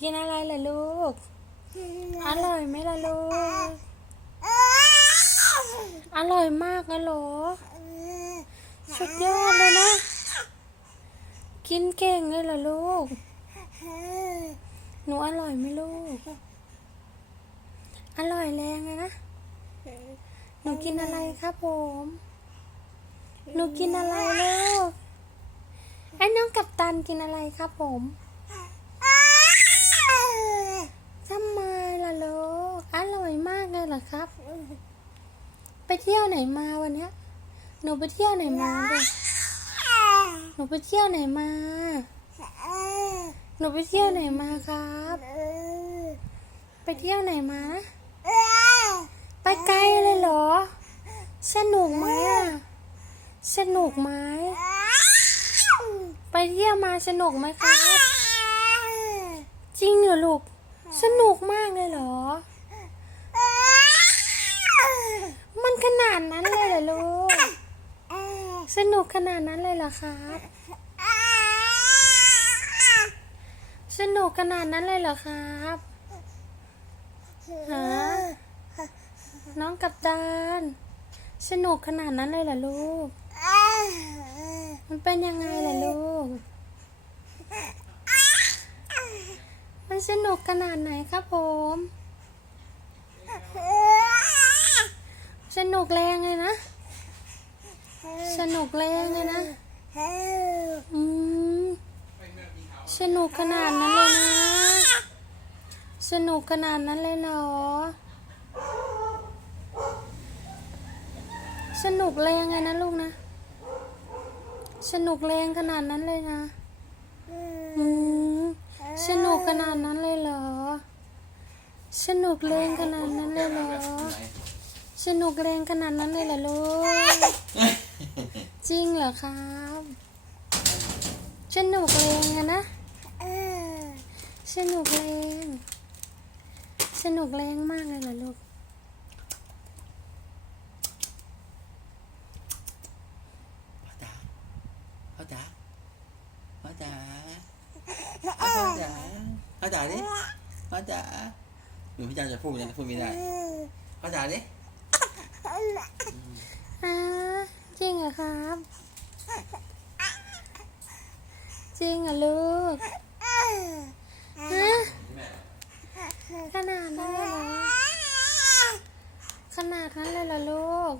กินอะไรล่ะลูก อร่อยไหมล่ะลูก อร่อยมากนะเหรอสุดยอดเลยนะ กินเก่งเลยเหรอลูก หนูอร่อยไหมลูก อร่อยแรงเลยนะ หนูกินอะไรครับผม หนูกินอะไรลูกไอ้น้องกัปตันกินอะไรครับผมทำไมล่ะลูก อร่อยมากเลยเหรอครับ ไป เที่ยวไหนมาวันเนี้ย หนูไปเที่ยวไหนมาลูกหนูไปเที่ยวไหนมา หนูไปเที่ยวไหนมาครับ ไปเที่ยวไหนมา ไปไกลเลยเหรอ สนุกไหมอะ สนุกไหม ไปเที่ยวมาสนุกไหมครับ จริงเหรอลูก สนุกมากเลยเหรอ มันขนาดนั้นเลยเหรอลูก สนุกขนาดนั้นเลยเหรอครับ สนุกขนาดนั้นเลยเหรอครับฮะน้องกับตาลสนุกขนาดนั้นเลยเหรอลูก มันเป็นยังไงล่ะลูก มันสนุกขนาดไหนครับผม สนุกแรงเลยนะ สนุกแรงเลยนะอืมสนุกขนาดนั้นเลยนะ สนุกขนาดนั้นเลยเหรอ สนุกแรงไงนะลูกนะ สนุกแรงขนาดนั้นเลยนะ อืมสนุกขนาดนั้นเลยเหรอ สนุกแรงขนาดนั้นเลยเหรอ สนุกแรงขนาดนั้นเลยเหรอลูก จริงเหรอครับสนุกแรงอะนะสนุกแรงสนุกแรงมากเลยเหรอลูกพ่อจ๋าพ่อจ๋าพ่อจ๋าพ่อจ๋าพ่อจ๋าดิพ่อจ๋าหนูพี่จ๋าจะพูดยังพูดไม่ได้พ่อจ๋าดิอ่าจริงเหร อครับ จริงเหรอลูกฮะขนาดนั้นเลยเหรอขนาดนั้นเลยเหรอลูก